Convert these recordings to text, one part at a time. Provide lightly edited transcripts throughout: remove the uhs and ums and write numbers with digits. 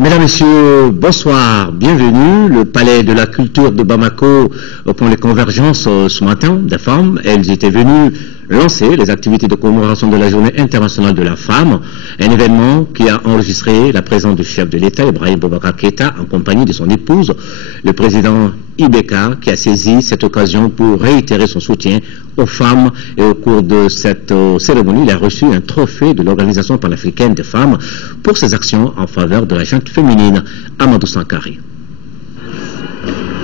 Mesdames, Messieurs, bonsoir, bienvenue. Le Palais de la Culture de Bamako pour les convergences ce matin des femmes. Elles étaient venues lancer les activités de commémoration de la Journée internationale de la femme, un événement qui a enregistré la présence du chef de l'État, Ibrahim Boubacar Keïta, en compagnie de son épouse, le président Ibeka, qui a saisi cette occasion pour réitérer son soutien aux femmes. Et au cours de cette cérémonie, il a reçu un trophée de l'Organisation panafricaine des femmes pour ses actions en faveur de la gente féminine. Amadou Sankari.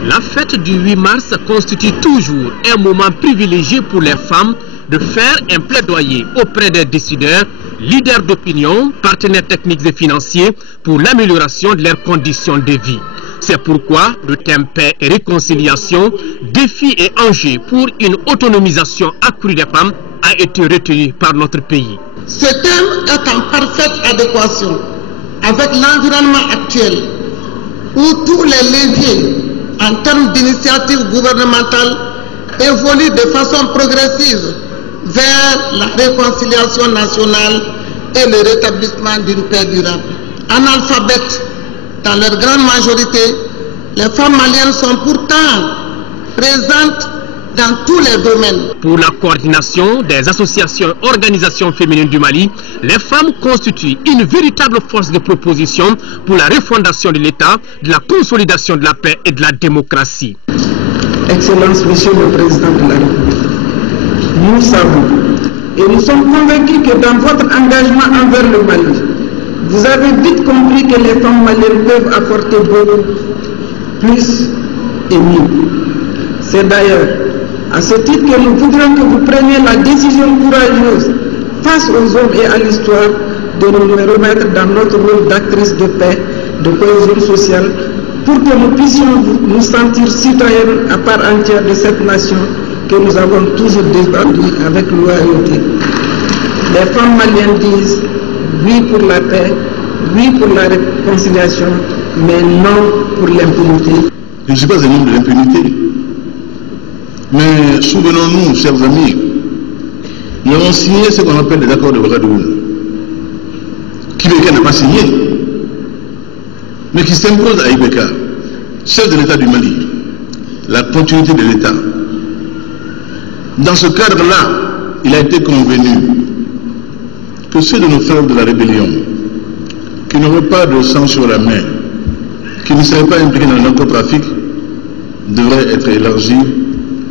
La fête du 8 mars constitue toujours un moment privilégié pour les femmes de faire un plaidoyer auprès des décideurs, leaders d'opinion, partenaires techniques et financiers pour l'amélioration de leurs conditions de vie. C'est pourquoi le thème paix et réconciliation, défis et enjeux pour une autonomisation accrue des femmes a été retenu par notre pays. Ce thème est en parfaite adéquation avec l'environnement actuel où tous les leviers en termes d'initiatives gouvernementales évoluent de façon progressive vers la réconciliation nationale et le rétablissement d'une paix durable. Analphabètes, dans leur grande majorité, les femmes maliennes sont pourtant présentes dans tous les domaines. Pour la coordination des associations et organisations féminines du Mali, les femmes constituent une véritable force de proposition pour la refondation de l'État, de la consolidation de la paix et de la démocratie. Excellence, Monsieur le Président de la République, nous savons et nous sommes convaincus que dans votre engagement envers le Mali, vous avez vite compris que les femmes maliennes peuvent apporter beaucoup plus et mieux. C'est d'ailleurs à ce titre que nous voudrions que vous preniez la décision courageuse face aux hommes et à l'histoire de nous remettre dans notre rôle d'actrice de paix, de cohésion sociale, pour que nous puissions nous sentir citoyennes à part entière de cette nation que nous avons toujours défendue avec loyauté. Les femmes maliennes disent oui pour la paix, oui pour la réconciliation, mais non pour l'impunité. Je ne suis pas un homme de l'impunité. Mais souvenons-nous, chers amis, nous avons signé ce qu'on appelle les accords de Ouagadougou, qui n'a pas signé, mais qui s'impose à Ibeka, chef de l'État du Mali, la continuité de l'État. Dans ce cadre-là, il a été convenu que ceux de nos frères de la rébellion, qui n'auraient pas de sang sur la main, qui ne seraient pas impliqués dans le narcotrafic, devraient être élargis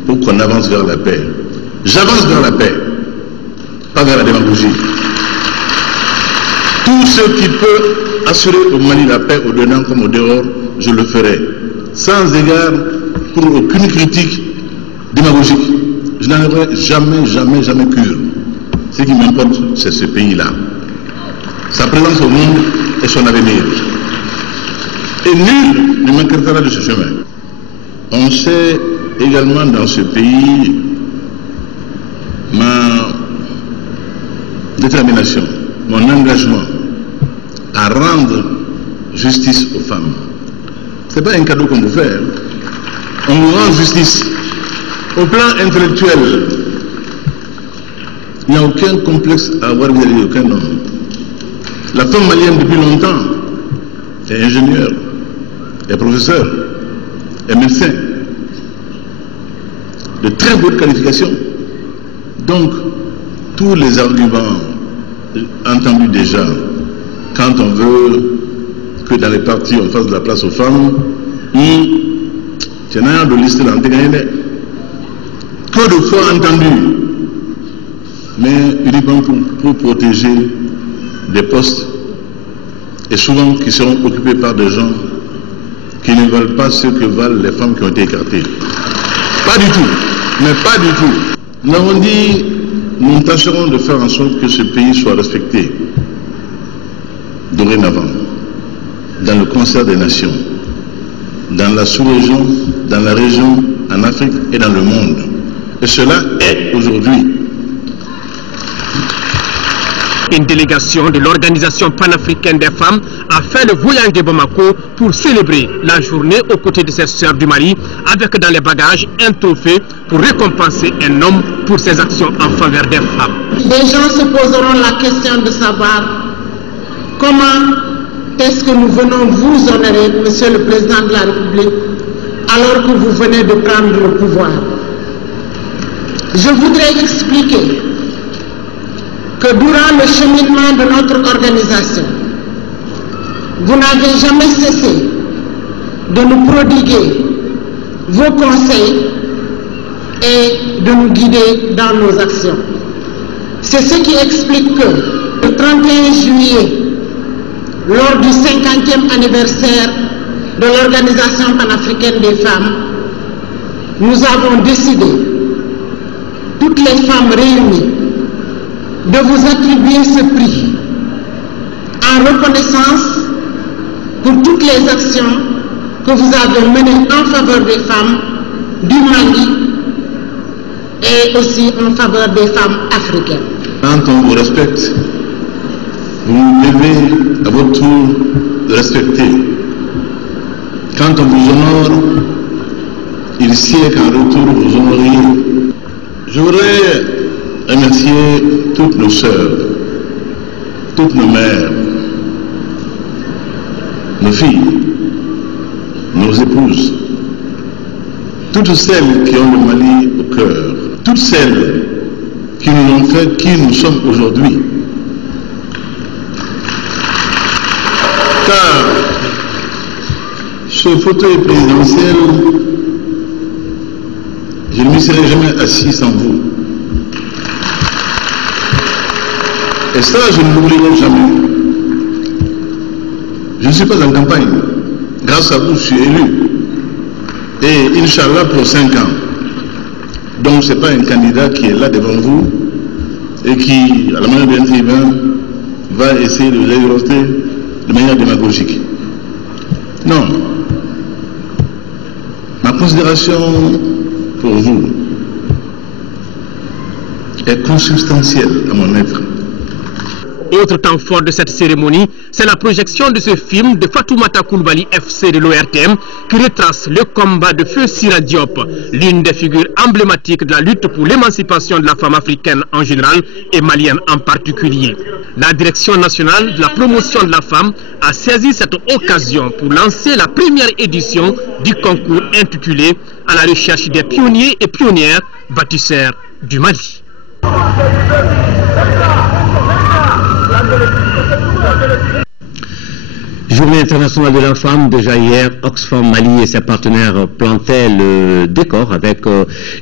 pour qu'on avance vers la paix. J'avance vers la paix, pas vers la démagogie. Tout ce qui peut assurer au Mali la paix au dedans comme au dehors, je le ferai, sans égard pour aucune critique démagogique. Je n'en aurai jamais cure. Ce qui m'importe, c'est ce pays-là, sa présence au monde et son avenir. Et nul ne m'inquiétera de ce chemin. On sait également dans ce pays ma détermination, mon engagement à rendre justice aux femmes. Ce n'est pas un cadeau qu'on vous fait. On vous rend justice. Au plan intellectuel, il n'y a aucun complexe à avoir vis-à-vis d'aucun homme. La femme malienne depuis longtemps est ingénieure, est professeur, est médecin, de très bonnes qualifications. Donc, tous les arguments entendus déjà, quand on veut que dans les partis on fasse de la place aux femmes, c'est un de lister dans peu de fois entendu, mais uniquement pour protéger des postes, et souvent qui seront occupés par des gens qui ne veulent pas ce que valent les femmes qui ont été écartées. Pas du tout, mais pas du tout. Nous avons dit, nous tâcherons de faire en sorte que ce pays soit respecté dorénavant, dans le concert des nations, dans la sous-région, dans la région, en Afrique et dans le monde. Et cela est aujourd'hui. Une délégation de l'Organisation panafricaine des femmes a fait le voyage de Bamako pour célébrer la journée aux côtés de ses sœurs du Mali, avec dans les bagages un trophée pour récompenser un homme pour ses actions en faveur des femmes. Les gens se poseront la question de savoir comment est-ce que nous venons vous honorer, Monsieur le Président de la République, alors que vous venez de prendre le pouvoir? Je voudrais expliquer que durant le cheminement de notre organisation, vous n'avez jamais cessé de nous prodiguer vos conseils et de nous guider dans nos actions. C'est ce qui explique que le 31 juillet, lors du 50e anniversaire de l'Organisation panafricaine des femmes, nous avons décidé, toutes les femmes réunies, de vous attribuer ce prix en reconnaissance pour toutes les actions que vous avez menées en faveur des femmes du Mali et aussi en faveur des femmes africaines. Quand on vous respecte, vous devez à votre tour de respecter. Quand on vous honore, il sied qu'en retour vous honoriez. Je voudrais remercier toutes nos sœurs, toutes nos mères, nos filles, nos épouses, toutes celles qui ont le Mali au cœur, toutes celles qui nous ont fait qui nous sommes aujourd'hui. Car ce fauteuil présidentiel, je ne m'y serais jamais assis sans vous. Et ça, je ne l'oublierai jamais. Je ne suis pas en campagne. Grâce à vous, je suis élu. Et Inch'Allah pour 5 ans. Donc, ce n'est pas un candidat qui est là devant vous et qui, à la manière d'un écrivain, va essayer de vous exhorter de manière démagogique. Non. Ma considération pour vous est consubstantielle à mon être. Autre temps fort de cette cérémonie, c'est la projection de ce film de Fatoumata Coulibaly FC de l'ORTM qui retrace le combat de Feu Sira Diop, l'une des figures emblématiques de la lutte pour l'émancipation de la femme africaine en général et malienne en particulier. La Direction nationale de la promotion de la femme a saisi cette occasion pour lancer la première édition du concours intitulé « À la recherche des pionniers et pionnières bâtisseurs du Mali ». Journée internationale de la femme, déjà hier, Oxfam Mali et ses partenaires plantaient le décor avec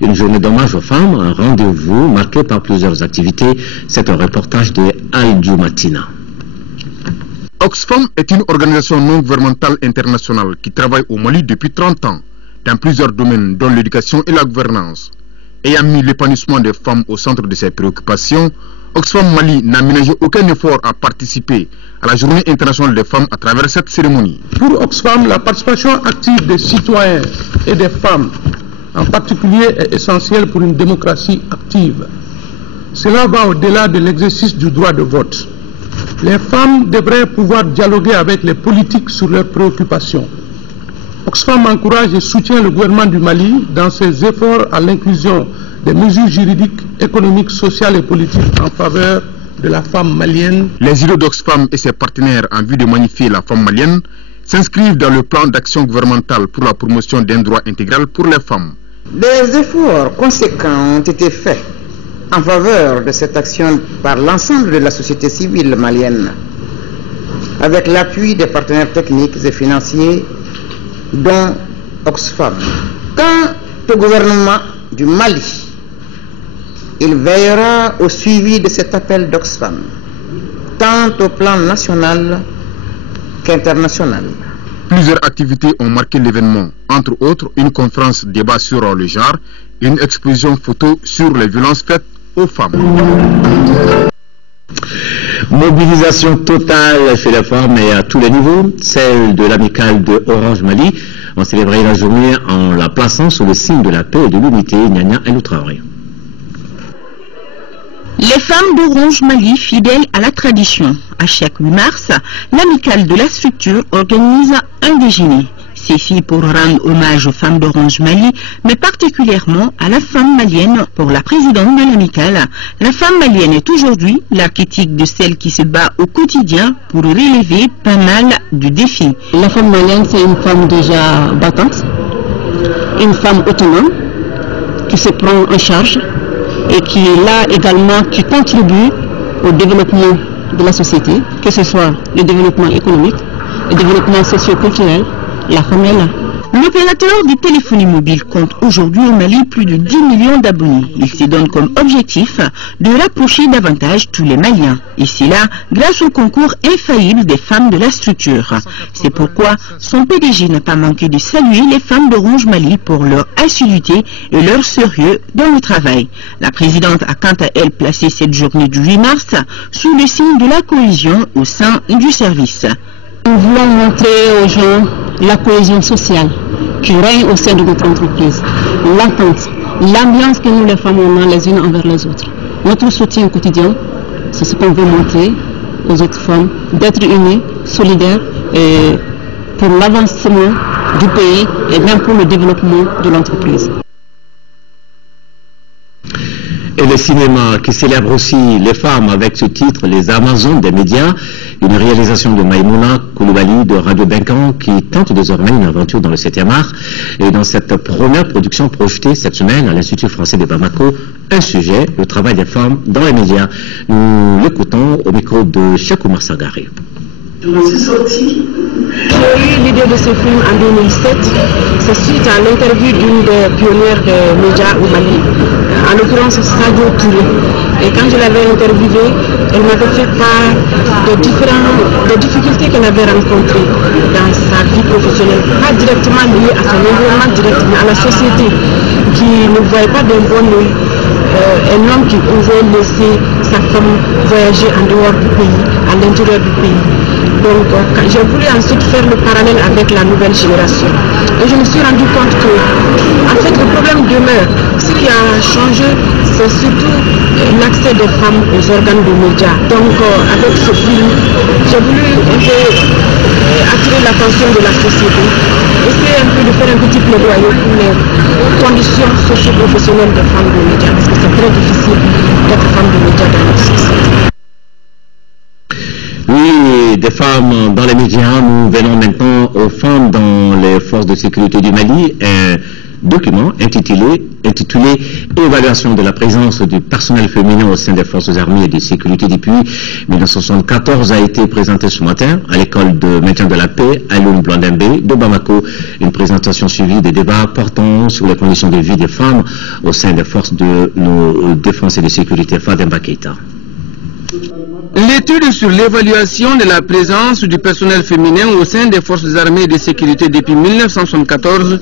une journée d'hommage aux femmes, un rendez-vous marqué par plusieurs activités. C'est un reportage de Al-Djoumatina. Oxfam est une organisation non gouvernementale internationale qui travaille au Mali depuis 30 ans, dans plusieurs domaines dont l'éducation et la gouvernance. Ayant mis l'épanouissement des femmes au centre de ses préoccupations, Oxfam Mali n'a ménagé aucun effort à participer à la Journée internationale des femmes à travers cette cérémonie. Pour Oxfam, la participation active des citoyens et des femmes, en particulier, est essentielle pour une démocratie active. Cela va au-delà de l'exercice du droit de vote. Les femmes devraient pouvoir dialoguer avec les politiques sur leurs préoccupations. Oxfam encourage et soutient le gouvernement du Mali dans ses efforts à l'inclusion des mesures juridiques, économiques, sociales et politiques en faveur de la femme malienne. Les idées d'Oxfam et ses partenaires en vue de magnifier la femme malienne s'inscrivent dans le plan d'action gouvernemental pour la promotion d'un droit intégral pour les femmes. Des efforts conséquents ont été faits en faveur de cette action par l'ensemble de la société civile malienne, avec l'appui des partenaires techniques et financiers, dont Oxfam. Quant au gouvernement du Mali, il veillera au suivi de cet appel d'Oxfam, tant au plan national qu'international. Plusieurs activités ont marqué l'événement, entre autres une conférence débat sur le genre, une exposition photo sur les violences faites aux femmes. Mobilisation totale chez les femmes et à tous les niveaux, celle de l'amicale de Orange Mali. On célébrait la journée en la plaçant sous le signe de la paix et de l'unité. Nyanya El Traoré. Les femmes d'Orange Mali, fidèles à la tradition. À chaque 8 mars, l'amicale de la structure organise un déjeuner. Ceci pour rendre hommage aux femmes d'Orange Mali, mais particulièrement à la femme malienne. Pour la présidente de l'amicale, la femme malienne est aujourd'hui l'archétype de celle qui se bat au quotidien pour relever pas mal de défis. La femme malienne, c'est une femme déjà battante, une femme autonome, qui se prend en charge et qui est là également, qui contribue au développement de la société, que ce soit le développement économique, le développement socio-culturel. La femme est là. L'opérateur de téléphonie mobile compte aujourd'hui au Mali plus de 10 millions d'abonnés. Il se donne comme objectif de rapprocher davantage tous les Maliens. Et c'est là, grâce au concours infaillible des femmes de la structure. C'est pourquoi son PDG n'a pas manqué de saluer les femmes d'Orange Mali pour leur assiduité et leur sérieux dans le travail. La présidente a quant à elle placé cette journée du 8 mars sous le signe de la cohésion au sein du service. Nous voulons montrer aux gens la cohésion sociale qui règne au sein de notre entreprise, l'entente, l'ambiance que nous les femmes on a les unes envers les autres. Notre soutien au quotidien, c'est ce qu'on veut montrer aux autres femmes, d'être unies, solidaires et pour l'avancement du pays et même pour le développement de l'entreprise. Et le cinéma qui célèbre aussi les femmes avec ce titre, Les Amazones des médias, une réalisation de Maïmouna Koulibaly de Radio Benkan qui tente désormais une aventure dans le 7e art. Et dans cette première production projetée cette semaine à l'Institut français de Bamako, un sujet, le travail des femmes dans les médias. Nous l'écoutons au micro de Cheikh Oumar Sagari. Je me suis sorti. J'ai eu l'idée de ce film en 2007. C'est suite à l'interview d'une des pionnières des médias au Mali, en l'occurrence Sadio Touré. Et quand je l'avais interviewée, elle m'avait fait part des difficultés qu'elle avait rencontrées dans sa vie professionnelle, pas directement liées à son environnement direct, mais à la société qui ne voyait pas d'un bon œil un homme qui osait laisser sa femme voyager en dehors du pays, à l'intérieur du pays. Donc j'ai voulu ensuite faire le parallèle avec la nouvelle génération. Et je me suis rendu compte que, en fait, le problème demeure. Ce qui a changé, c'est surtout l'accès des femmes aux organes de médias. Donc avec ce film, j'ai voulu attirer l'attention de la société, essayer un peu de faire un petit plaidoyer pour les conditions socio-professionnelles des femmes de médias, parce que c'est très difficile d'être femme de médias dans notre société. Oui, des femmes dans les médias. Nous venons maintenant aux femmes dans les forces de sécurité du Mali. Un document intitulé Évaluation de la présence du personnel féminin au sein des forces armées et de sécurité depuis 1974 a été présenté ce matin à l'école de maintien de la paix Alioune Blondembe de Bamako. Une présentation suivie des débats portant sur les conditions de vie des femmes au sein des forces de nos défenses et de sécurité. Fademba Keita. L'étude sur l'évaluation de la présence du personnel féminin au sein des forces armées et de sécurité depuis 1974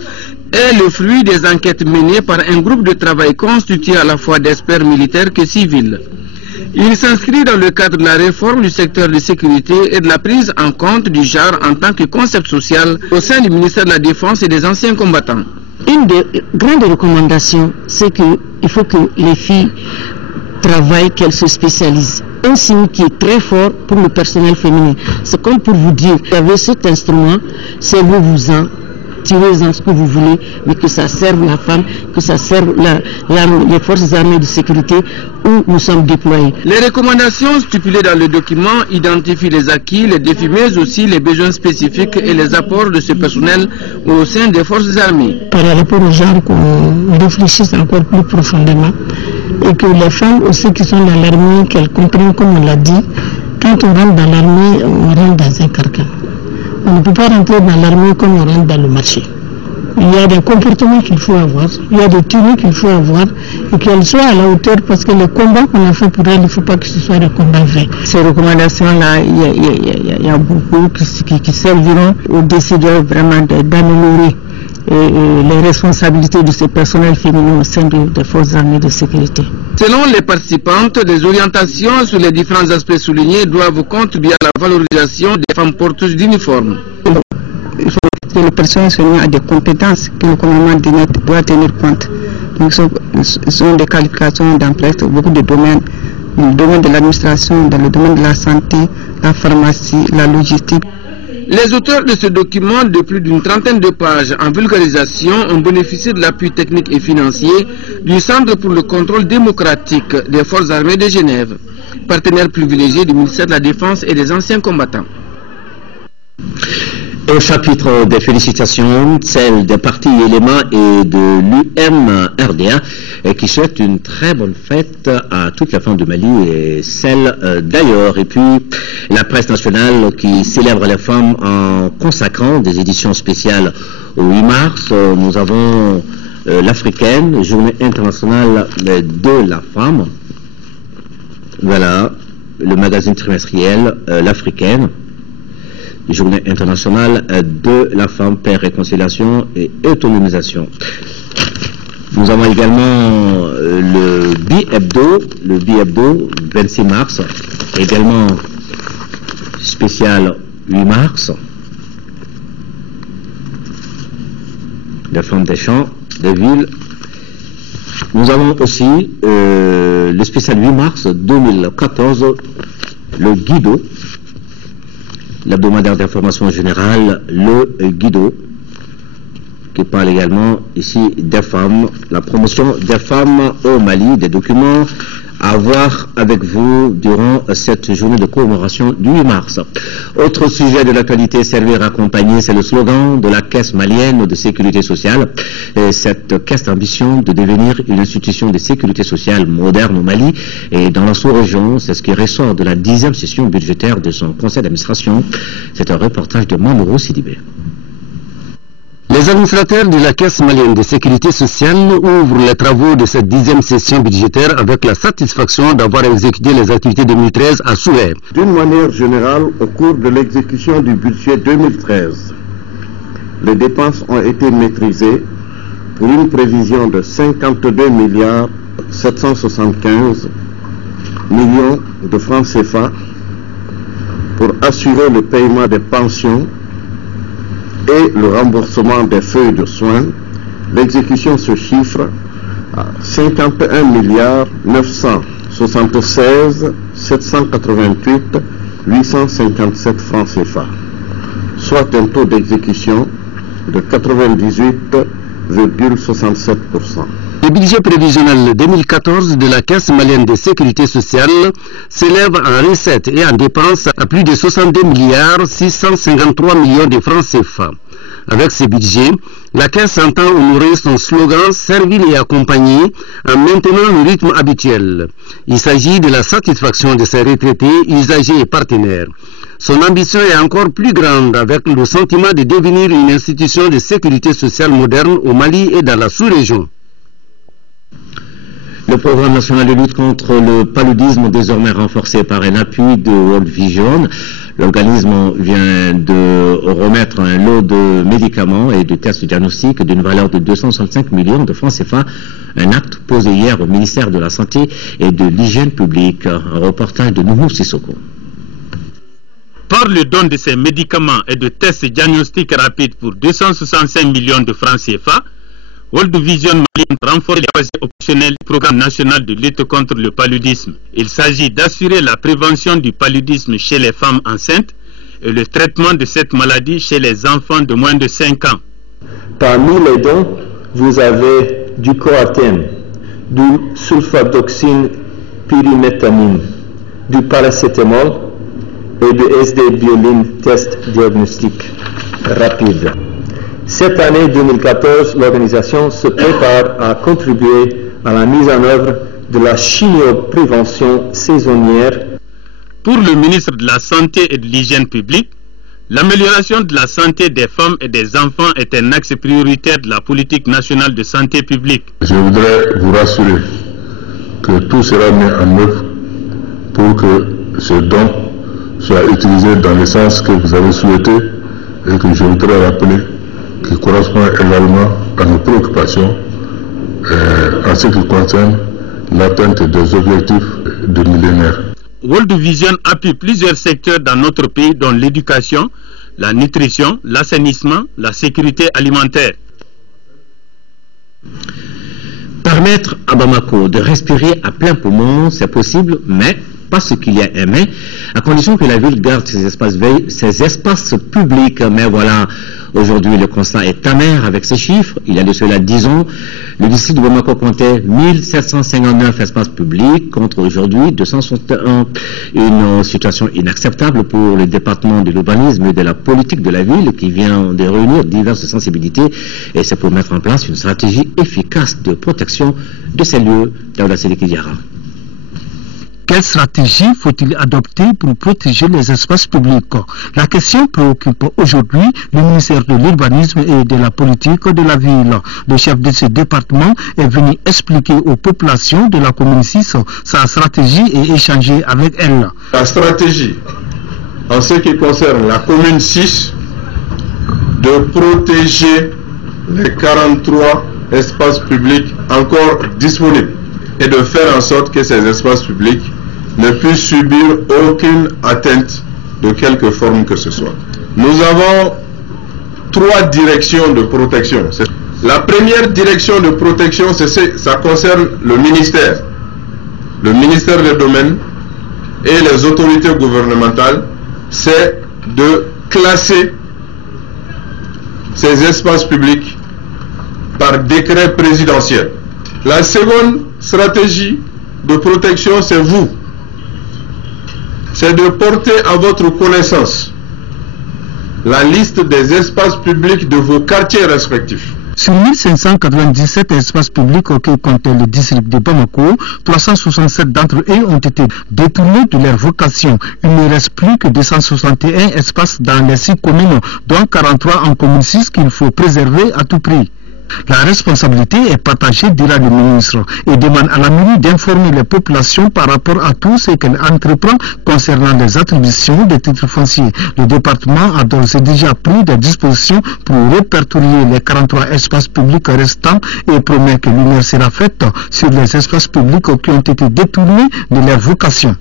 est le fruit des enquêtes menées par un groupe de travail constitué à la fois d'experts militaires que civils. Il s'inscrit dans le cadre de la réforme du secteur de sécurité et de la prise en compte du genre en tant que concept social au sein du ministère de la Défense et des anciens combattants. Une des grandes recommandations, c'est qu'il faut que les filles travaillent, qu'elles se spécialisent. Un signe qui est très fort pour le personnel féminin. C'est comme pour vous dire, vous avez cet instrument, servez-vous-en, tirez-en ce que vous voulez, mais que ça serve la femme, que ça serve les forces armées de sécurité où nous sommes déployés. Les recommandations stipulées dans le document identifient les acquis, les défis, mais aussi les besoins spécifiques et les apports de ce personnel au sein des forces armées. Par rapport aux gens qu'on réfléchisse encore plus profondément et que les femmes aussi qui sont dans l'armée, qu'elles comprennent comme on l'a dit, quand on rentre dans l'armée, on rentre dans un carcan. On ne peut pas rentrer dans l'armée comme on rentre dans le marché. Il y a des comportements qu'il faut avoir, il y a des tenues qu'il faut avoir et qu'elles soient à la hauteur parce que les combats qu'on a fait pour elles, il ne faut pas que ce soit des combats vains. Ces recommandations-là, il y a beaucoup qui serviront aux décideurs vraiment d'améliorer les responsabilités de ces personnels féminins au sein des forces armées de sécurité. Selon les participantes, les orientations sur les différents aspects soulignés doivent contribuer à la valorisation des femmes porteuses d'uniformes. Il faut que le personnel féminin a des compétences que le commandement doit tenir compte. Donc, ce sont des qualifications dans presque beaucoup de domaines. Dans le domaine de l'administration, dans le domaine de la santé, la pharmacie, la logistique. Les auteurs de ce document de plus d'une trentaine de pages en vulgarisation ont bénéficié de l'appui technique et financier du Centre pour le contrôle démocratique des forces armées de Genève, partenaire privilégié du ministère de la Défense et des anciens combattants. Au chapitre des félicitations, celle des partis éléments et de l'UMRDA qui souhaite une très bonne fête à toutes les femmes du Mali et celles d'ailleurs. Et puis la presse nationale qui célèbre les femmes en consacrant des éditions spéciales au 8 mars. Nous avons l'Africaine, Journée internationale de la femme. Voilà, le magazine trimestriel, l'Africaine. Journée internationale de la femme, paix, réconciliation et autonomisation. Nous avons également le Bi-Hebdo, 26 mars, également spécial 8 mars, les femmes des champs, des villes. Nous avons aussi le spécial 8 mars 2014, le Guido, l'hebdomadaire d'information générale, le Guido, qui parle également ici des femmes, la promotion des femmes au Mali, des documents à voir avec vous durant cette journée de commémoration du 8 mars. Autre sujet de l'actualité, servir accompagner, c'est le slogan de la Caisse malienne de sécurité sociale. Et cette caisse a ambition de devenir une institution de sécurité sociale moderne au Mali et dans la sous-région. C'est ce qui ressort de la 10e session budgétaire de son conseil d'administration. C'est un reportage de Mamourou Sidibé. Les administrateurs de la Caisse malienne de sécurité sociale ouvrent les travaux de cette 10e session budgétaire avec la satisfaction d'avoir exécuté les activités 2013 à souhait. D'une manière générale, au cours de l'exécution du budget 2013, les dépenses ont été maîtrisées pour une prévision de 52 milliards 775 millions de francs CFA pour assurer le paiement des pensions et le remboursement des feuilles de soins. L'exécution se chiffre à 51 milliards 976 788 857 francs CFA, soit un taux d'exécution de 98,67%. Le budget prévisionnel 2014 de la Caisse malienne de sécurité sociale s'élève en recettes et en dépenses à plus de 62 milliards 653 millions de francs CFA. Avec ce budget, la Caisse entend honorer son slogan « Servir et accompagner » en maintenant le rythme habituel. Il s'agit de la satisfaction de ses retraités, usagers et partenaires. Son ambition est encore plus grande avec le sentiment de devenir une institution de sécurité sociale moderne au Mali et dans la sous-région. Le programme national de lutte contre le paludisme, désormais renforcé par un appui de World Vision. L'organisme vient de remettre un lot de médicaments et de tests diagnostiques d'une valeur de 265 millions de francs CFA. Un acte posé hier au ministère de la Santé et de l'Hygiène publique. Un reportage de Noumou Sissoko. Par le don de ces médicaments et de tests diagnostiques rapides pour 265 millions de francs CFA, World Vision Mali renforce les capacités opérationnelles du programme national de lutte contre le paludisme. Il s'agit d'assurer la prévention du paludisme chez les femmes enceintes et le traitement de cette maladie chez les enfants de moins de 5 ans. Parmi les dons, vous avez du Coartem, du sulfadoxine pyrimétamine, du paracétamol et du SD-bioline test diagnostic rapide. Cette année 2014, l'organisation se prépare à contribuer à la mise en œuvre de la chimioprévention saisonnière. Pour le ministre de la Santé et de l'Hygiène publique, l'amélioration de la santé des femmes et des enfants est un axe prioritaire de la politique nationale de santé publique. Je voudrais vous rassurer que tout sera mis en œuvre pour que ce don soit utilisé dans le sens que vous avez souhaité et que je voudrais rappeler qui correspond également à nos préoccupations en ce qui concerne l'atteinte des objectifs du millénaire. World Vision appuie plusieurs secteurs dans notre pays, dont l'éducation, la nutrition, l'assainissement, la sécurité alimentaire. Permettre à Bamako de respirer à plein poumon, c'est possible, mais pas ce qu'il y a aimé, à condition que la ville garde ses espaces publics. Mais voilà, aujourd'hui le constat est amer avec ces chiffres. Il y a de cela 10 ans, le district de Bamako comptait 1759 espaces publics contre aujourd'hui 261. Une situation inacceptable pour le département de l'urbanisme et de la politique de la ville qui vient de réunir diverses sensibilités, et c'est pour mettre en place une stratégie efficace de protection de ces lieux. Daouda Sédiki Diarra. Quelle stratégie faut-il adopter pour protéger les espaces publics? La question préoccupe aujourd'hui le ministère de l'Urbanisme et de la politique de la ville. Le chef de ce département est venu expliquer aux populations de la commune 6 sa stratégie et échanger avec elles. La stratégie, en ce qui concerne la commune 6, de protéger les 43 espaces publics encore disponibles et de faire en sorte que ces espaces publics ne puissent subir aucune atteinte de quelque forme que ce soit. Nous avons 3 directions de protection. La première direction de protection, ça concerne le ministère des domaines et les autorités gouvernementales, c'est de classer ces espaces publics par décret présidentiel. La seconde stratégie de protection, c'est vous. C'est de porter à votre connaissance la liste des espaces publics de vos quartiers respectifs. Sur 1597 espaces publics auxquels comptait le district de Bamako, 367 d'entre eux ont été détournés de leur vocation. Il ne reste plus que 261 espaces dans les 6 communes, dont 43 en commune 6 qu'il faut préserver à tout prix. La responsabilité est partagée, dira le ministre, et demande à la mairie d'informer les populations par rapport à tout ce qu'elle entreprend concernant les attributions des titres fonciers. Le département a d'ores et déjà pris des dispositions pour répertorier les 43 espaces publics restants et promet que lumière sera faite sur les espaces publics qui ont été détournés de leur vocation.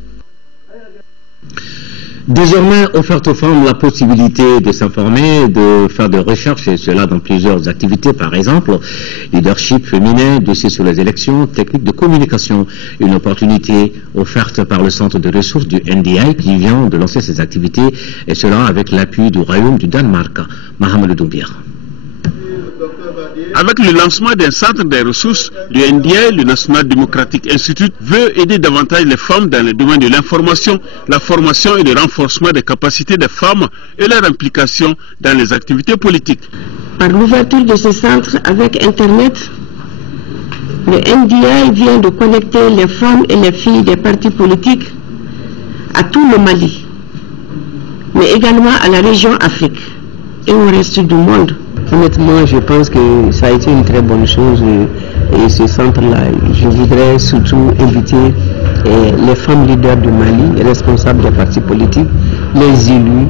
Désormais, offerte aux femmes la possibilité de s'informer, de faire des recherches, et cela dans plusieurs activités, par exemple, leadership féminin, dossier sur les élections, techniques de communication, une opportunité offerte par le centre de ressources du NDI qui vient de lancer ses activités, et cela avec l'appui du Royaume du Danemark. Mohamed Doumbir. Avec le lancement d'un centre des ressources, le NDI, le National Democratic Institute, veut aider davantage les femmes dans le domaine de l'information, la formation et le renforcement des capacités des femmes et leur implication dans les activités politiques. Par l'ouverture de ce centre avec Internet, le NDI vient de connecter les femmes et les filles des partis politiques à tout le Mali, mais également à la région Afrique et au reste du monde. Honnêtement, je pense que ça a été une très bonne chose et ce centre-là, je voudrais surtout inviter les femmes leaders du Mali, responsables des partis politiques, les élus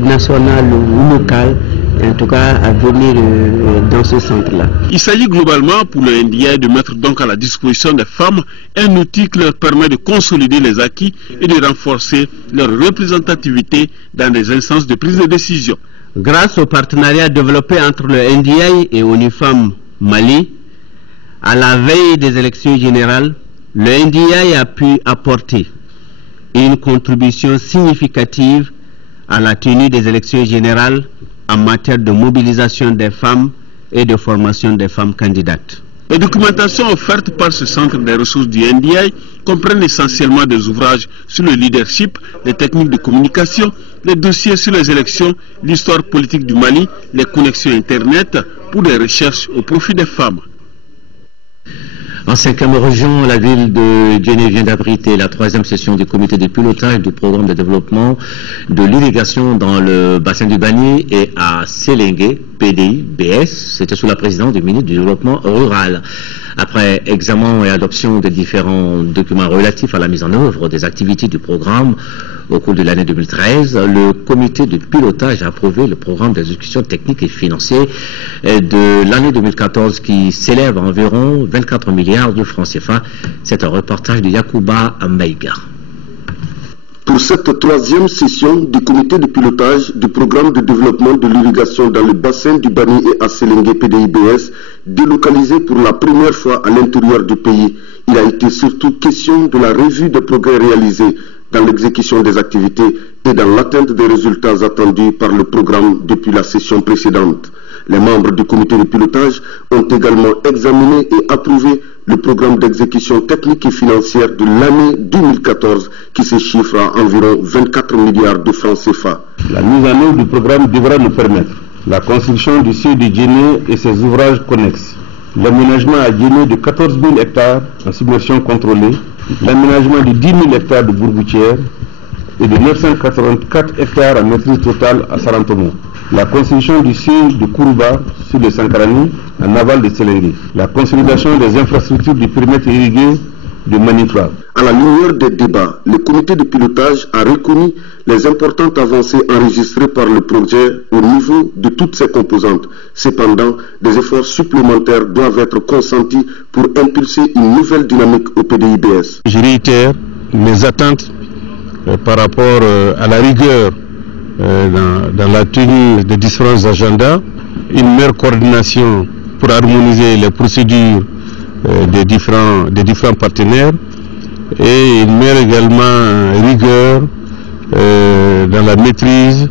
nationaux ou locaux, en tout cas à venir dans ce centre-là. Il s'agit globalement pour le NDI de mettre donc à la disposition des femmes un outil qui leur permet de consolider les acquis et de renforcer leur représentativité dans les instances de prise de décision. Grâce au partenariat développé entre le NDI et ONU-FEMM Mali, à la veille des élections générales, le NDI a pu apporter une contribution significative à la tenue des élections générales en matière de mobilisation des femmes et de formation des femmes candidates. Les documentations offertes par ce centre des ressources du NDI comprennent essentiellement des ouvrages sur le leadership, les techniques de communication, les dossiers sur les élections, l'histoire politique du Mali, les connexions Internet pour des recherches au profit des femmes. En 5e région, la ville de Djenné vient d'abriter la 3e session du comité de pilotage du programme de développement de l'irrigation dans le bassin du Bani et à Séléngué, PDI, BS. C'était sous la présidence du ministre du Développement rural. Après examen et adoption des différents documents relatifs à la mise en œuvre des activités du programme au cours de l'année 2013, le comité de pilotage a approuvé le programme d'exécution technique et financier de l'année 2014 qui s'élève à environ 24 milliards de francs CFA. C'est un reportage de Yacouba Ambaïga. Pour cette 3e session du comité de pilotage du programme de développement de l'irrigation dans le bassin du Bani et à Séléngué PDIBS, Délocalisé pour la première fois à l'intérieur du pays, il a été surtout question de la revue des progrès réalisés dans l'exécution des activités et dans l'atteinte des résultats attendus par le programme depuis la session précédente. Les membres du comité de pilotage ont également examiné et approuvé le programme d'exécution technique et financière de l'année 2014 qui se chiffre à environ 24 milliards de francs CFA. La mise en œuvre du programme devra nous permettre la construction du site de Djéné et ses ouvrages connexes, l'aménagement à Djéné de 14 000 hectares en submersion contrôlée, l'aménagement de 10 000 hectares de Bourgoutière et de 984 hectares en maîtrise totale à Sarantomo. La construction du siège de Kourouba sur le Sankarani en aval de Sélégué. La consolidation des infrastructures du périmètre irrigué de Manitoua. À la lumière des débats, le comité de pilotage a reconnu les importantes avancées enregistrées par le projet au niveau de toutes ses composantes. Cependant, des efforts supplémentaires doivent être consentis pour impulser une nouvelle dynamique au PDIBS. Je réitère mes attentes par rapport à la rigueur dans la tenue des différents agendas, une meilleure coordination pour harmoniser les procédures des différents partenaires et une meilleure également rigueur dans la maîtrise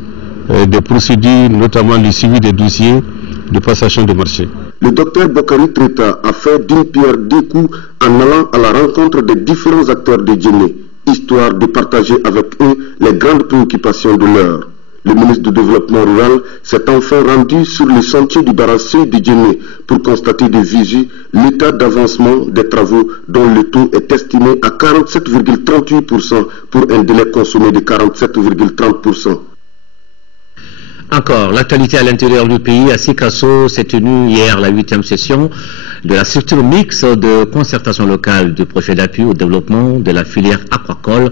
des procédures, notamment le suivi des dossiers de passation de marché. Le docteur Bokari Treta a fait d'une pierre deux coups en allant à la rencontre des différents acteurs de Djéné, histoire de partager avec eux les grandes préoccupations de l'heure. Le ministre du Développement rural s'est enfin rendu sur le chantier du barrage de Djéné pour constater de visu l'état d'avancement des travaux dont le taux est estimé à 47,38% pour un délai consommé de 47,30%. Encore, l'actualité à l'intérieur du pays, à Sikasso s'est tenue hier la 8e session de la structure mixte de concertation locale du projet d'appui au développement de la filière aquacole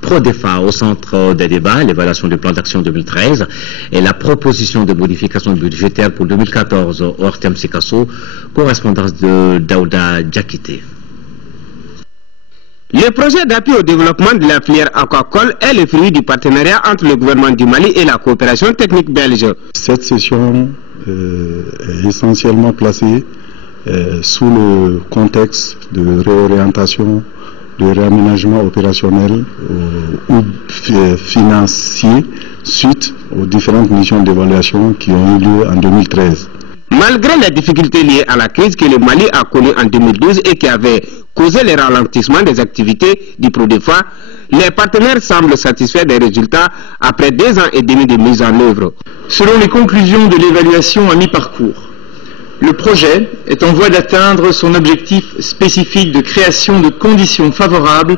PRODEFA au centre des débats, l'évaluation du plan d'action 2013 et la proposition de modification budgétaire pour 2014 au Hortem Sikasso, correspondance de Daouda Djakité. Le projet d'appui au développement de la filière aquacole est le fruit du partenariat entre le gouvernement du Mali et la coopération technique belge. Cette session est essentiellement placée sous le contexte de réorientation, de réaménagement opérationnel ou financier suite aux différentes missions d'évaluation qui ont eu lieu en 2013. Malgré les difficultés liées à la crise que le Mali a connue en 2012 et qui avait causé le ralentissement des activités du PRODEFA, les partenaires semblent satisfaits des résultats après 2 ans et demi de mise en œuvre. Selon les conclusions de l'évaluation à mi-parcours, le projet est en voie d'atteindre son objectif spécifique de création de conditions favorables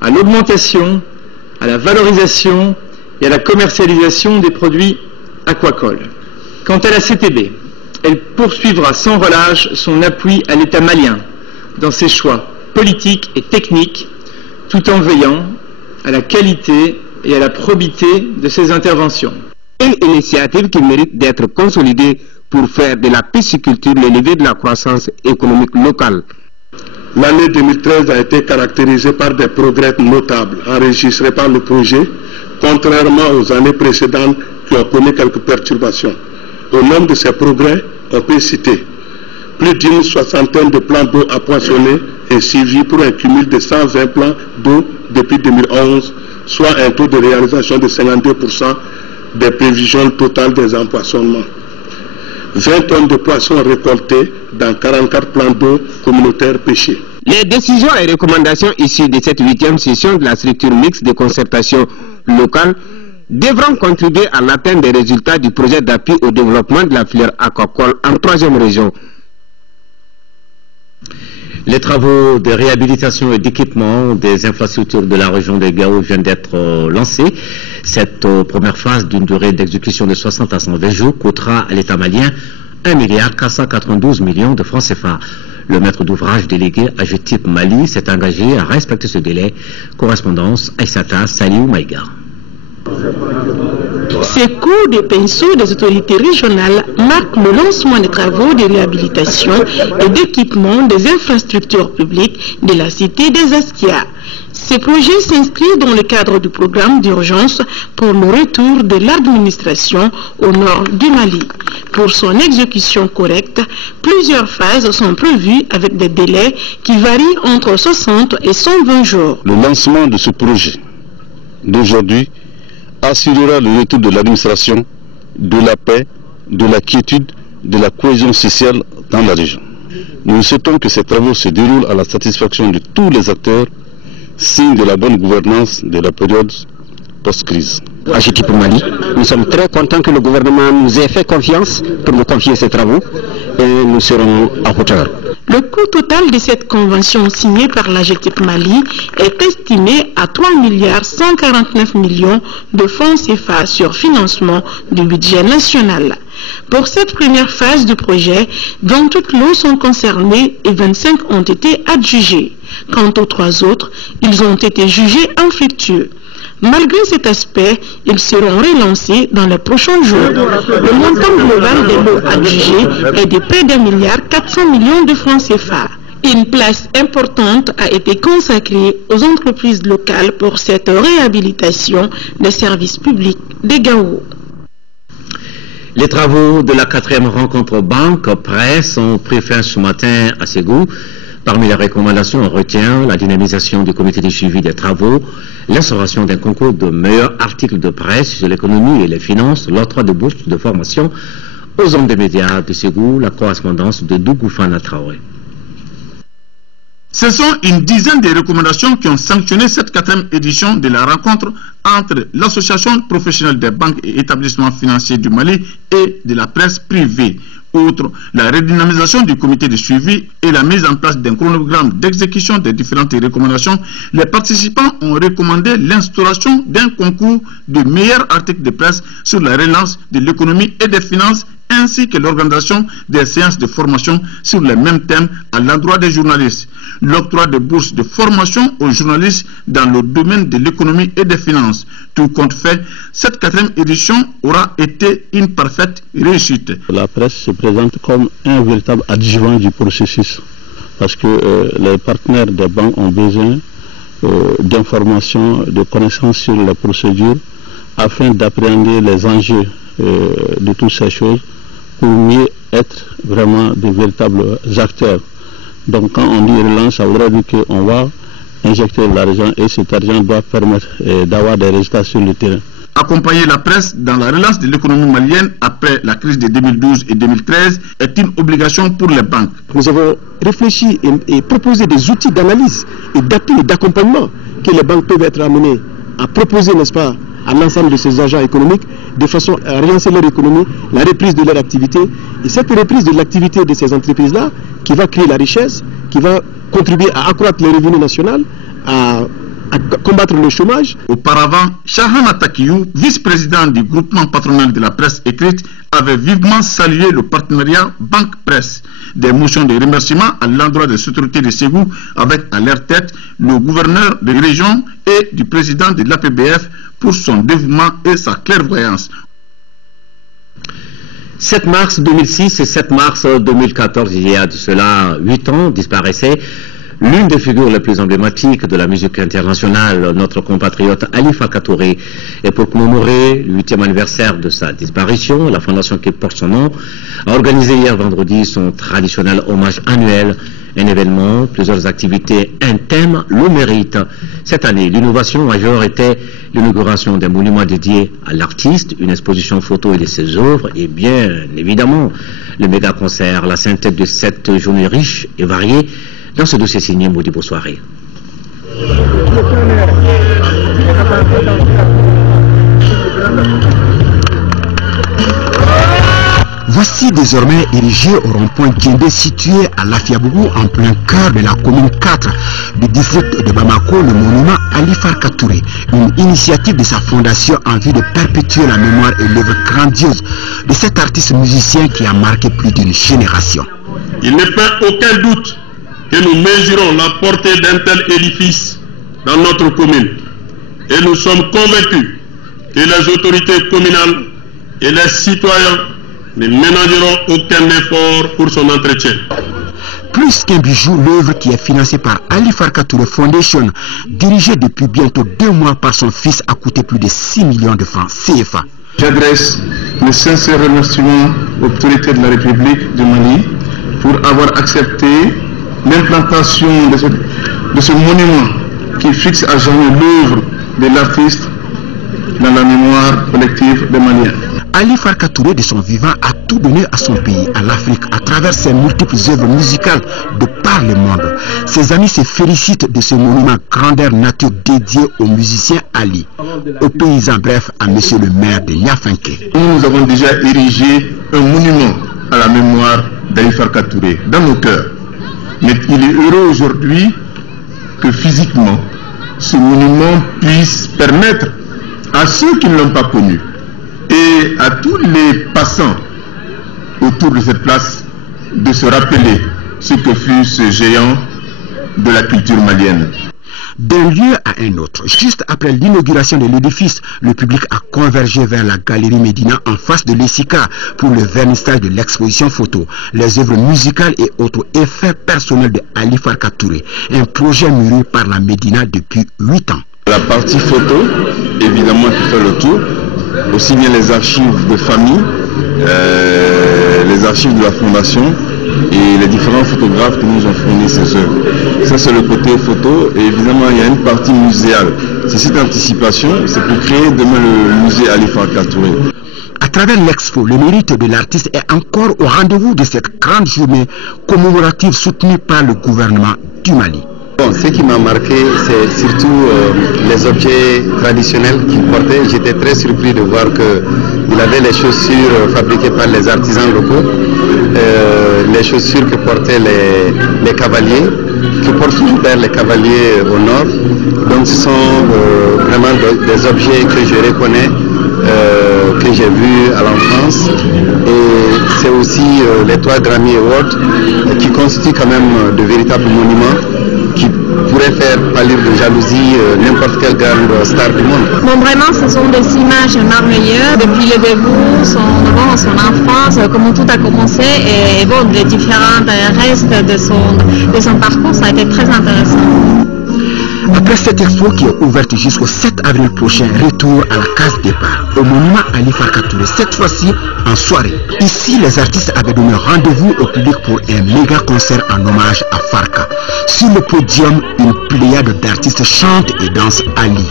à l'augmentation, à la valorisation et à la commercialisation des produits aquacoles. Quant à la CTB, elle poursuivra sans relâche son appui à l'État malien dans ses choix politiques et techniques, tout en veillant à la qualité et à la probité de ses interventions. Une initiative qui mérite d'être consolidée pour faire de la pisciculture le levier de la croissance économique locale. L'année 2013 a été caractérisée par des progrès notables enregistrés par le projet, contrairement aux années précédentes qui ont connu quelques perturbations. Au nombre de ces progrès, on peut citer plus d'une soixantaine de plans d'eau à poinçonner et suivis pour un cumul de 120 plans d'eau depuis 2011, soit un taux de réalisation de 52% des prévisions totales des empoisonnements. 20 tonnes de poissons récoltés dans 44 plans d'eau communautaires pêchés. Les décisions et recommandations issues de cette 8e session de la structure mixte de concertation locale devront contribuer à l'atteinte des résultats du projet d'appui au développement de la filière aquacole en 3e région. Les travaux de réhabilitation et d'équipement des infrastructures de la région de Gao viennent d'être lancés. Cette première phase d'une durée d'exécution de 60 à 120 jours coûtera à l'État malien 1,492 milliard de francs CFA. Le maître d'ouvrage délégué à GTIP Mali s'est engagé à respecter ce délai. Correspondance Aïssata Saliou Maïga. Ces coups de pinceau des autorités régionales marquent le lancement des travaux de réhabilitation et d'équipement des infrastructures publiques de la cité des Askia. Ces projets s'inscrivent dans le cadre du programme d'urgence pour le retour de l'administration au nord du Mali. Pour son exécution correcte, plusieurs phases sont prévues avec des délais qui varient entre 60 et 120 jours. Le lancement de ce projet d'aujourd'hui assurera le retour de l'administration, de la paix, de la quiétude, de la cohésion sociale dans la région. Nous souhaitons que ces travaux se déroulent à la satisfaction de tous les acteurs, signe de la bonne gouvernance de la période post-crise. AGETIP Mali, nous sommes très contents que le gouvernement nous ait fait confiance pour nous confier ces travaux et nous serons à hauteur. Le coût total de cette convention signée par l'AGETIP Mali est estimé à 3,149 milliards de francs CFA sur financement du budget national. Pour cette première phase du projet, 28 lots sont concernés et 25 ont été adjugés. Quant aux 3 autres, ils ont été jugés infructueux. Malgré cet aspect, ils seront relancés dans les prochains jours. Le montant global des lots adjugés est de près d'1,4 milliard de francs CFA. Une place importante a été consacrée aux entreprises locales pour cette réhabilitation des services publics des Gao. Les travaux de la 4e rencontre banque-presse ont pris fin ce matin à Ségou. Parmi les recommandations, on retient la dynamisation du comité de suivi des travaux, l'instauration d'un concours de meilleurs articles de presse sur l'économie et les finances, l'octroi de bourses de formation aux hommes des médias de Ségou, la correspondance de Dougou Fana Traoré. Ce sont une dizaine de recommandations qui ont sanctionné cette 4e édition de la rencontre entre l'Association professionnelle des banques et établissements financiers du Mali et de la presse privée. Outre la redynamisation du comité de suivi et la mise en place d'un chronogramme d'exécution des différentes recommandations, les participants ont recommandé l'instauration d'un concours de meilleurs articles de presse sur la relance de l'économie et des finances, ainsi que l'organisation des séances de formation sur les mêmes thèmes à l'endroit des journalistes. L'octroi de bourses de formation aux journalistes dans le domaine de l'économie et des finances. Tout compte fait, cette 4e édition aura été une parfaite réussite. La presse se présente comme un véritable adjuvant du processus parce que les partenaires des banques ont besoin d'informations, de connaissances sur les procédures afin d'appréhender les enjeux de toutes ces choses pour mieux être vraiment de véritables acteurs. Donc quand on dit relance, ça voudrait dire qu'on va injecter l'argent et cet argent doit permettre d'avoir des résultats sur le terrain. Accompagner la presse dans la relance de l'économie malienne après la crise de 2012 et 2013 est une obligation pour les banques. Nous avons réfléchi et proposé des outils d'analyse et d'appui et d'accompagnement que les banques peuvent être amenées à proposer, n'est-ce pas, à l'ensemble de ces agents économiques, de façon à relancer leur économie, la reprise de leur activité. Et cette reprise de l'activité de ces entreprises-là, qui va créer la richesse, qui va contribuer à accroître les revenus nationaux, à combattre le chômage. Auparavant, Shahana Takiyou, vice-président du groupement patronal de la presse écrite, avait vivement salué le partenariat banque-presse. Des motions de remerciement à l'endroit des autorités de Ségou, avec à leur tête le gouverneur de région et du président de l'APBF pour son dévouement et sa clairvoyance. 7 mars 2006 et 7 mars 2014, il y a de cela 8 ans, disparaissait l'une des figures les plus emblématiques de la musique internationale, notre compatriote Alifa Katouré. Et pour commémorer le 8e anniversaire de sa disparition, la fondation qui porte son nom a organisé hier vendredi son traditionnel hommage annuel. Un événement, plusieurs activités, un thème le mérite. Cette année, l'innovation majeure était l'inauguration d'un monument dédié à l'artiste, une exposition photo et de ses œuvres, et bien évidemment le méga concert, la synthèse de cette journée riche et variée. Dans ce dossier signé Modibo Soirée. Voici désormais érigé au rond-point Djendé situé à Lafiabougou en plein cœur de la commune 4 du district de Bamako, le monument Alifa Katouré, une initiative de sa fondation en vue de perpétuer la mémoire et l'œuvre grandiose de cet artiste musicien qui a marqué plus d'une génération. Il ne fait aucun doute que nous mesurons la portée d'un tel édifice dans notre commune et nous sommes convaincus que les autorités communales et les citoyens ne ménageront aucun effort pour son entretien. Plus qu'un bijou, l'œuvre qui est financée par Ali Farka Touré Foundation, dirigée depuis bientôt 2 mois par son fils, a coûté plus de 6 millions de francs CFA. J'adresse mes sincères remerciements aux autorités de la République du Mali pour avoir accepté l'implantation de ce monument qui fixe à jamais l'œuvre de l'artiste dans la mémoire collective des Maliens. Ali Farka Touré, de son vivant, a tout donné à son pays, à l'Afrique, à travers ses multiples œuvres musicales de par le monde. Ses amis se félicitent de ce monument grandeur nature dédié au musicien Ali, aux paysans, bref, à monsieur le maire de Niafinké. Nous avons déjà érigé un monument à la mémoire d'Ali Farka Touré dans nos cœurs. Mais il est heureux aujourd'hui que physiquement, ce monument puisse permettre à ceux qui ne l'ont pas connu et à tous les passants autour de cette place de se rappeler ce que fut ce géant de la culture malienne. D'un lieu à un autre, juste après l'inauguration de l'édifice, le public a convergé vers la galerie Médina en face de l'ESICA pour le vernissage de l'exposition photo, les œuvres musicales et autres effets personnels de Ali Farka Touré, un projet mûri par la Médina depuis 8 ans. La partie photo, évidemment, qui fait le tour, aussi bien les archives de famille, les archives de la fondation et les différents photographes qui nous ont fourni ces œuvres. Ça, c'est le côté photo, et évidemment, il y a une partie muséale. C'est cette anticipation, c'est pour créer demain le musée Ali Farka Touré. À travers l'expo, le mérite de l'artiste est encore au rendez-vous de cette grande journée commémorative soutenue par le gouvernement du Mali. Bon, ce qui m'a marqué, c'est surtout les objets traditionnels qu'il portait. J'étais très surpris de voir qu'il avait les chaussures fabriquées par les artisans locaux, les chaussures que portaient les cavaliers, que portent toujours les cavaliers au nord. Donc ce sont vraiment des objets que je reconnais, que j'ai vus à l'enfance. Et c'est aussi les 3 Grammy Awards qui constituent quand même de véritables monuments qui pourrait faire pâlir de jalousie n'importe quelle grande star du monde. Bon, vraiment, ce sont des images merveilleuses depuis le début, son enfance, comment tout a commencé et bon, les différents restes de son parcours, ça a été très intéressant. Après cette expo qui est ouverte jusqu'au 7 avril prochain, retour à la case départ, au monument Ali Farka Touré, cette fois-ci en soirée. Ici, les artistes avaient donné rendez-vous au public pour un méga concert en hommage à Farka. Sur le podium, une pléiade d'artistes chante et danse Ali.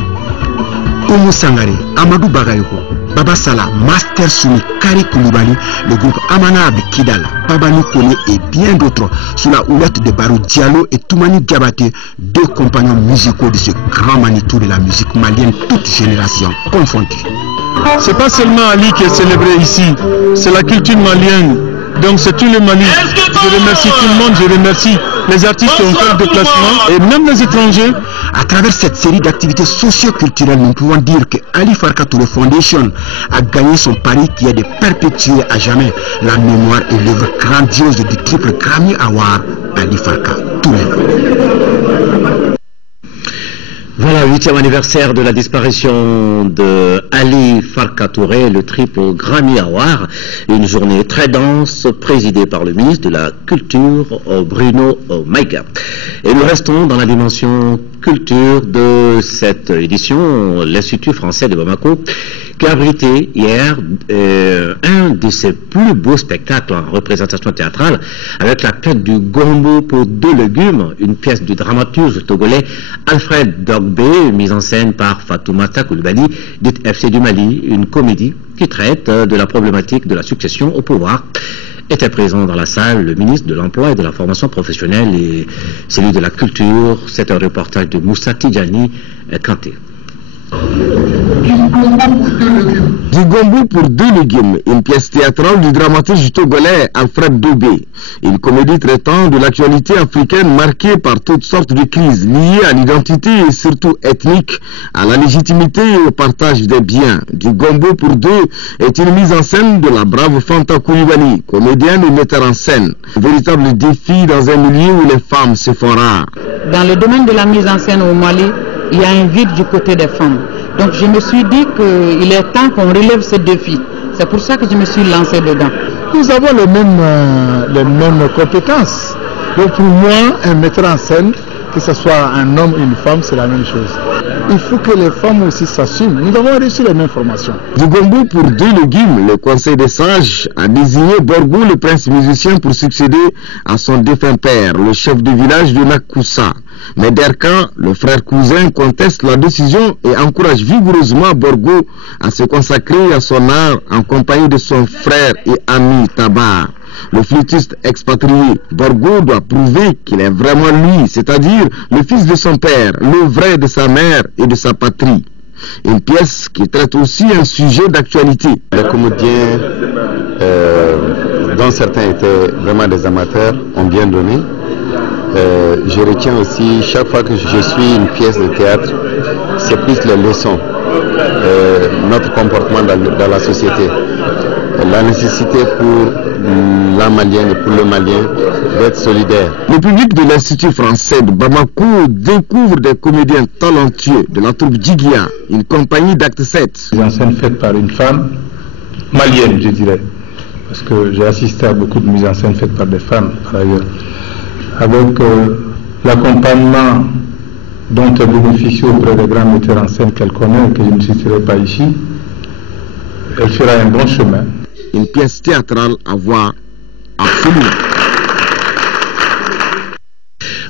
Oumou Sangare, Amadou Bagayoko, Baba Salah, Master Soumi, Kari Koulibaly, le groupe Amana de Kidal, Babani Kone et bien d'autres sous la houlette de Barou Diallo et Toumani Diabaté, 2 compagnons musicaux de ce grand Manitou de la musique malienne, toute génération confondue. C'est pas seulement Ali qui est célébré ici, c'est la culture malienne. Donc c'est tout le Mali. Je remercie tout le monde, je remercie les artistes qui ont fait le déplacement et même les étrangers. À travers cette série d'activités socio-culturelles, nous pouvons dire que Ali Farka Touré Foundation a gagné son pari qui est de perpétuer à jamais la mémoire et l'œuvre grandiose du triple Grammy Award Ali Farka Touré. Voilà, 8e anniversaire de la disparition de Ali Farka Touré, le triple Grammy Award. Une journée très dense, présidée par le ministre de la Culture, Bruno Maïga. Et nous restons dans la dimension culture de cette édition, l'Institut français de Bamako, qui a abrité hier un de ses plus beaux spectacles en représentation théâtrale, avec la tête du Gombo pour 2 légumes, une pièce du dramaturge togolais Alfred Dogbe, mise en scène par Fatoumata Koulibaly, dite FC du Mali, une comédie qui traite de la problématique de la succession au pouvoir. Était présent dans la salle le ministre de l'Emploi et de la Formation professionnelle et celui de la Culture. C'est un reportage de Moussa Tidjani Kanté. Du Gombo pour 2 légumes, une pièce théâtrale du dramaturge togolais Alfred Dobé. Une comédie traitant de l'actualité africaine marquée par toutes sortes de crises liées à l'identité et surtout ethnique, à la légitimité et au partage des biens. Du Gombo pour 2 est une mise en scène de la brave Fanta Koulibaly, comédienne et metteur en scène. Véritable défi dans un milieu où les femmes se font rares. Dans le domaine de la mise en scène au Mali, il y a un vide du côté des femmes. Donc je me suis dit qu'il est temps qu'on relève ce défi. C'est pour ça que je me suis lancé dedans. Nous avons les mêmes compétences. Donc pour moi, un metteur en scène, que ce soit un homme ou une femme, c'est la même chose. Il faut que les femmes aussi s'assument. Nous avons reçu les mêmes formations. Du Gombo pour 2 légumes, le Conseil des sages a désigné Borgo, le prince musicien, pour succéder à son défunt père, le chef de village de Nakoussa. Mais Derka, le frère cousin, conteste la décision et encourage vigoureusement Borgo à se consacrer à son art en compagnie de son frère et ami Tabar. Le flûtiste expatrié Borgo doit prouver qu'il est vraiment lui, c'est-à-dire le fils de son père, le vrai de sa mère et de sa patrie. Une pièce qui traite aussi un sujet d'actualité. Les comédiens, dont certains étaient vraiment des amateurs, ont bien donné. Je retiens aussi, chaque fois que je suis une pièce de théâtre, c'est plus les leçons, notre comportement dans la société. La nécessité pour la Malienne et pour le Malien d'être solidaire. Le public de l'Institut français de Bamako découvre des comédiens talentueux de la troupe Djigia, une compagnie d'acte 7. Des scènes faites par une femme malienne, je dirais, parce que j'ai assisté à beaucoup de mises en scène faites par des femmes, par ailleurs. Avec l'accompagnement dont elle bénéficie auprès des grands metteurs en scène qu'elle connaît, que je ne citerai pas ici, elle fera un bon chemin. Une pièce théâtrale à voir absolument.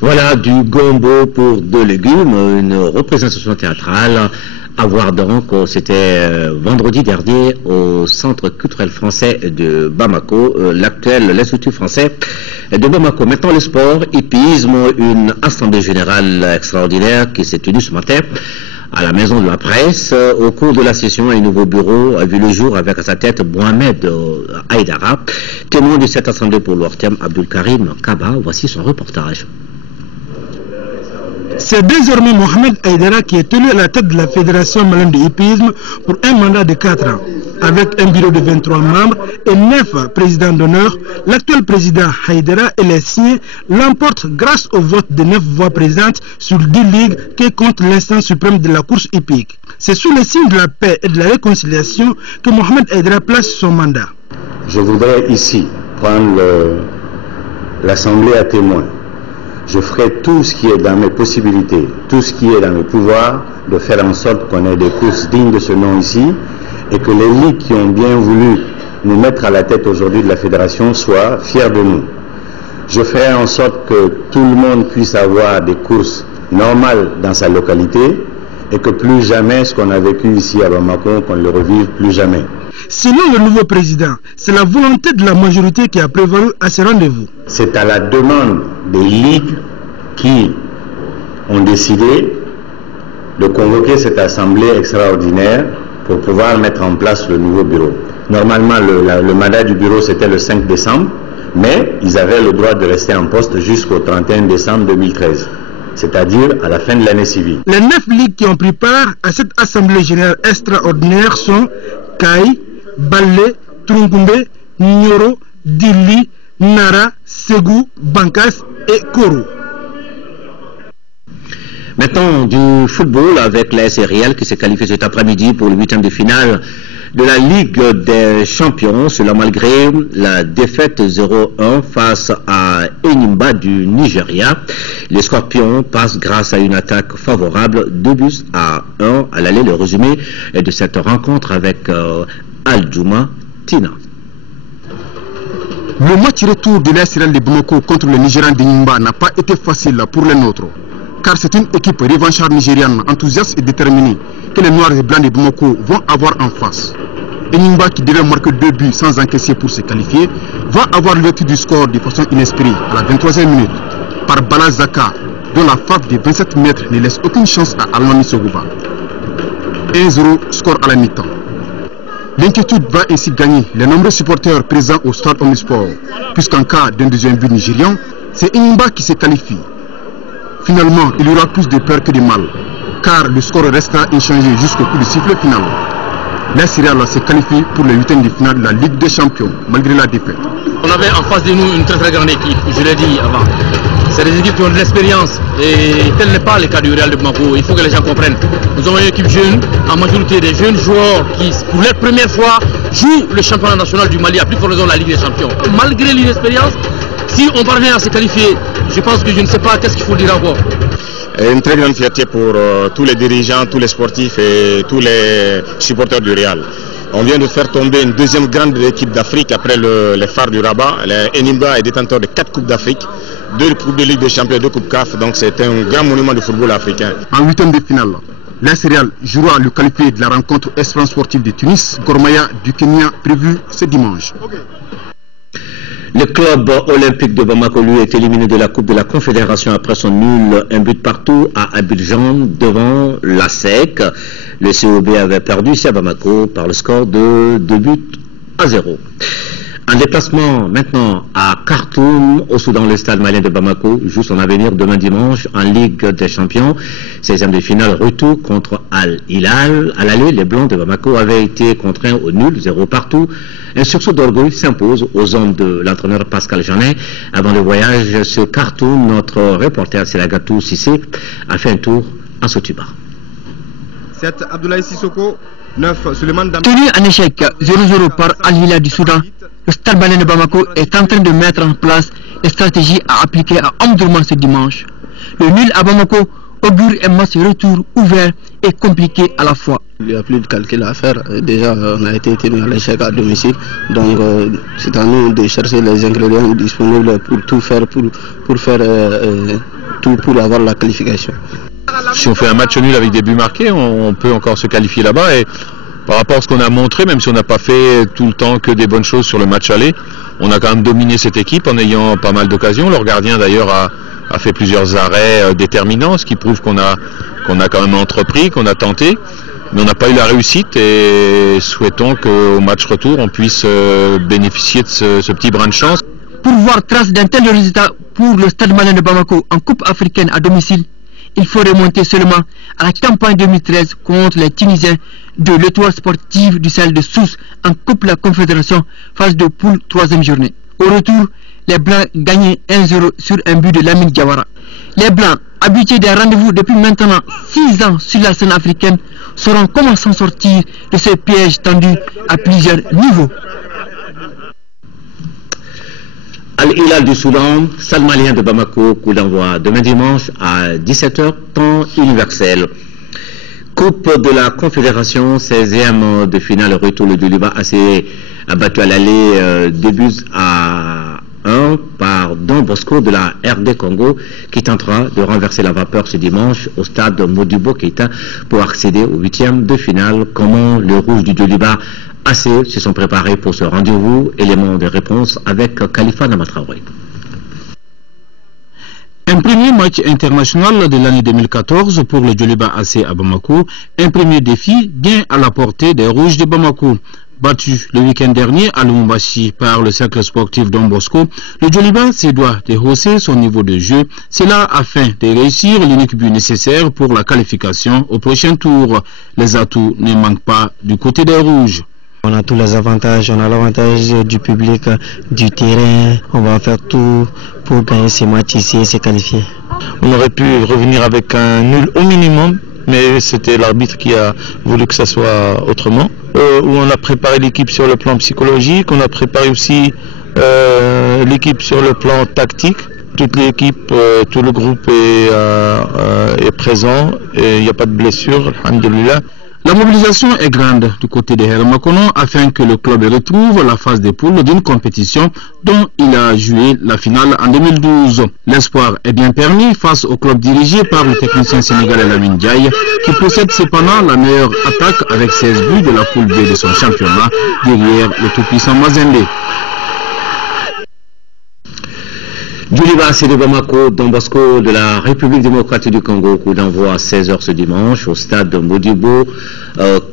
Voilà du Gombo pour 2 légumes, une représentation théâtrale à voir donc, c'était vendredi dernier au Centre culturel français de Bamako, l'Institut français de Bamako. Maintenant le sport, hippisme, une assemblée générale extraordinaire qui s'est tenue ce matin à la maison de la presse. Au cours de la session, un nouveau bureau a vu le jour avec à sa tête Mohamed Aïdara, témoin de cette assemblée pour l'ORTEM, Abdul Karim Kaba. Voici son reportage. C'est désormais Mohamed Aïdara qui est tenu à la tête de la Fédération malienne de hippisme pour un mandat de 4 ans. Avec un bureau de 23 membres et 9 présidents d'honneur, l'actuel président Aïdara et les siens l'emportent grâce au vote de 9 voix présentes sur 10 ligues qui compte l'instance suprême de la course hippique. C'est sous le signe de la paix et de la réconciliation que Mohamed Aïdara place son mandat. Je voudrais ici prendre l'Assemblée à témoin. Je ferai tout ce qui est dans mes possibilités, tout ce qui est dans mes pouvoirs, de faire en sorte qu'on ait des courses dignes de ce nom ici, et que les ligues qui ont bien voulu nous mettre à la tête aujourd'hui de la fédération soient fiers de nous. Je ferai en sorte que tout le monde puisse avoir des courses normales dans sa localité, et que plus jamais ce qu'on a vécu ici à Bamako, qu'on ne le revive plus jamais. Selon le nouveau président, c'est la volonté de la majorité qui a prévalu à ce rendez-vous. C'est à la demande des ligues qui ont décidé de convoquer cette assemblée extraordinaire pour pouvoir mettre en place le nouveau bureau. Normalement, le mandat du bureau, c'était le 5 décembre, mais ils avaient le droit de rester en poste jusqu'au 31 décembre 2013. C'est-à-dire à la fin de l'année civile. Les 9 ligues qui ont pris part à cette assemblée générale extraordinaire sont Kaï, Balé, Trunkumbe, Nyoro, Dili, Nara, Ségou, Bankas et Koro. Maintenant du football avec l'AS Real qui s'est qualifié cet après-midi pour le 8e de finale de la Ligue des Champions, cela malgré la défaite 0-1 face à Enyimba du Nigeria. Les Scorpions passent grâce à une attaque favorable, 2-1 à l'aller. Le résumé de cette rencontre avec Al-Djouma Tina. Le match retour de l'AS Real de Bamako contre le Nigérian d'Enyimba n'a pas été facile pour les nôtres, car c'est une équipe revancharde nigériane enthousiaste et déterminée que les Noirs et Blancs de Bamako vont avoir en face. Enyimba, qui devait marquer 2 buts sans encaisser pour se qualifier, va avoir l'ouverture du score de façon inespérée à la 23e minute par Bala Zaka, dont la frappe de 27 mètres ne laisse aucune chance à Almami Sogouba. 1-0 score à la mi-temps. L'inquiétude va ainsi gagner les nombreux supporters présents au stade Omnisport, puisqu'en cas d'un deuxième but nigérian, c'est Enyimba qui se qualifie. Finalement, il y aura plus de peur que de mal, car le score restera inchangé jusqu'au coup du sifflet final. L'AS Real se qualifie pour le 8e de finale de la Ligue des Champions, malgré la défaite. On avait en face de nous une très grande équipe, je l'ai dit avant. C'est des équipes qui ont de l'expérience et tel n'est pas le cas du Real de Bamako. Il faut que les gens comprennent. Nous avons une équipe jeune, en majorité des jeunes joueurs qui, pour la première fois, jouent le championnat national du Mali, à plus forte raison la Ligue des Champions. Malgré l'inexpérience, Si on parvient à se qualifier, je pense que je ne sais pas qu'est-ce qu'il faut dire encore. Une très grande fierté pour tous les dirigeants, tous les sportifs et tous les supporters du Real. On vient de faire tomber une deuxième grande équipe d'Afrique après les phares du Rabat. Enimba est détenteur de 4 Coupes d'Afrique, 2 Coupes de Ligue des Champions et 2 Coupes CAF. Donc c'est un grand monument du football africain. En huitième de finale, l'AS Real jouera le qualifié de la rencontre Espérance sportive de Tunis, Gormaya du Kenya, prévu ce dimanche. Le club olympique de Bamako, lui, est éliminé de la Coupe de la Confédération après son nul, un but partout à Abidjan devant la SEC. Le COB avait perdu ici à Bamako par le score de 2-0. Un déplacement maintenant à Khartoum, au Soudan. Le stade malien de Bamako joue son avenir demain dimanche en Ligue des Champions. 16e de finale, retour contre Al-Hilal. À l'aller, les Blancs de Bamako avaient été contraints au nul, 0 partout. Un sursaut d'orgueil s'impose aux hommes de l'entraîneur Pascal Janet. Avant le voyage sur Khartoum, notre reporter Selagatou Sissé a fait un tour à Sotuba. C'est Abdoulaye Sissoko, 9 Suleiman Dam. Tenu en échec 0-0 par Al-Hilal du Soudan, le stade malien de Bamako est en train de mettre en place les stratégies à appliquer à Omdurman ce dimanche. Le nul à Bamako augure un match retour ouvert et compliqué à la fois. Il n'y a plus de calcul à faire. Déjà, on a été tenu à l'échec à domicile. Donc, c'est à nous de chercher les ingrédients disponibles pour tout faire, pour faire tout pour avoir la qualification. Si on fait un match nul avec des buts marqués, on peut encore se qualifier là-bas. Et par rapport à ce qu'on a montré, même si on n'a pas fait tout le temps que des bonnes choses sur le match aller, on a quand même dominé cette équipe en ayant pas mal d'occasions. Leur gardien d'ailleurs a fait plusieurs arrêts déterminants, ce qui prouve qu'on a quand même entrepris, qu'on a tenté. Mais on n'a pas eu la réussite et souhaitons qu'au match retour, on puisse bénéficier de ce petit brin de chance. Pour voir trace d'un tel résultat pour le stade malien de Bamako en Coupe africaine à domicile, il faut remonter seulement à la campagne 2013 contre les Tunisiens de l'étoile sportive du Sahel de Sousse en Coupe de la Confédération, phase de poule 3e journée. Au retour, les Blancs gagnaient 1-0 sur un but de Lamine Diawara. Les Blancs, habitués des rendez-vous depuis maintenant 6 ans sur la scène africaine, sauront comment s'en sortir de ce piège tendu à plusieurs niveaux. Al-Hilal du Soudan, stade malien de Bamako, coup d'envoi demain dimanche à 17h, temps universel. Coupe de la Confédération, 16e de finale, retour le Djoliba assez abattu à l'aller, 2 buts à 1 par Don Bosco de la RD Congo qui tentera de renverser la vapeur ce dimanche au stade Modibo Keita pour accéder au 8e de finale. Comment le rouge du Djoliba assez se sont préparés pour ce rendez-vous? Élément de réponse avec Khalifa Namatraoui. Un premier match international de l'année 2014 pour le Djoliba AC à Bamako, un premier défi bien à la portée des Rouges de Bamako. Battu le week-end dernier à Lumumbashi par le cercle sportif Don Bosco, le Djoliba se doit de hausser son niveau de jeu, cela afin de réussir l'unique but nécessaire pour la qualification au prochain tour. Les atouts ne manquent pas du côté des Rouges. On a tous les avantages, on a l'avantage du public, du terrain, on va faire tout pour gagner ces matchs ici et se qualifier. On aurait pu revenir avec un nul au minimum, mais c'était l'arbitre qui a voulu que ça soit autrement. Où on a préparé l'équipe sur le plan psychologique, on a préparé aussi l'équipe sur le plan tactique. Toute l'équipe, tout le groupe est présent, et il n'y a pas de blessure, alhamdoulilah. La mobilisation est grande du côté de Hermakono afin que le club retrouve la phase des poules d'une compétition dont il a joué la finale en 2012. L'espoir est bien permis face au club dirigé par le technicien sénégalais Lamine Diaye qui possède cependant la meilleure attaque avec 16 buts de la poule B de son championnat derrière le tout-puissant Mazembe. Djoliba AC de Bamako, Don Bosco de la République démocratique du Congo, coup d'envoi à 16h ce dimanche au stade Modibo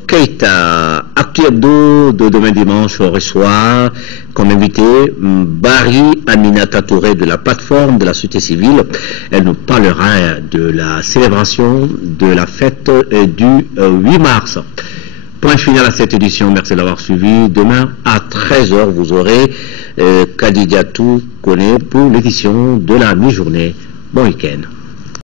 Keita. Actu Hebdo de demain dimanche reçoit comme invité Barry Aminata Touré de la plateforme de la société civile. Elle nous parlera de la célébration de la fête du 8 mars. Point final à cette édition, merci d'avoir suivi. Demain à 13h, vous aurez Kadidiatou Kone pour l'édition de la mi-journée. Bon week-end.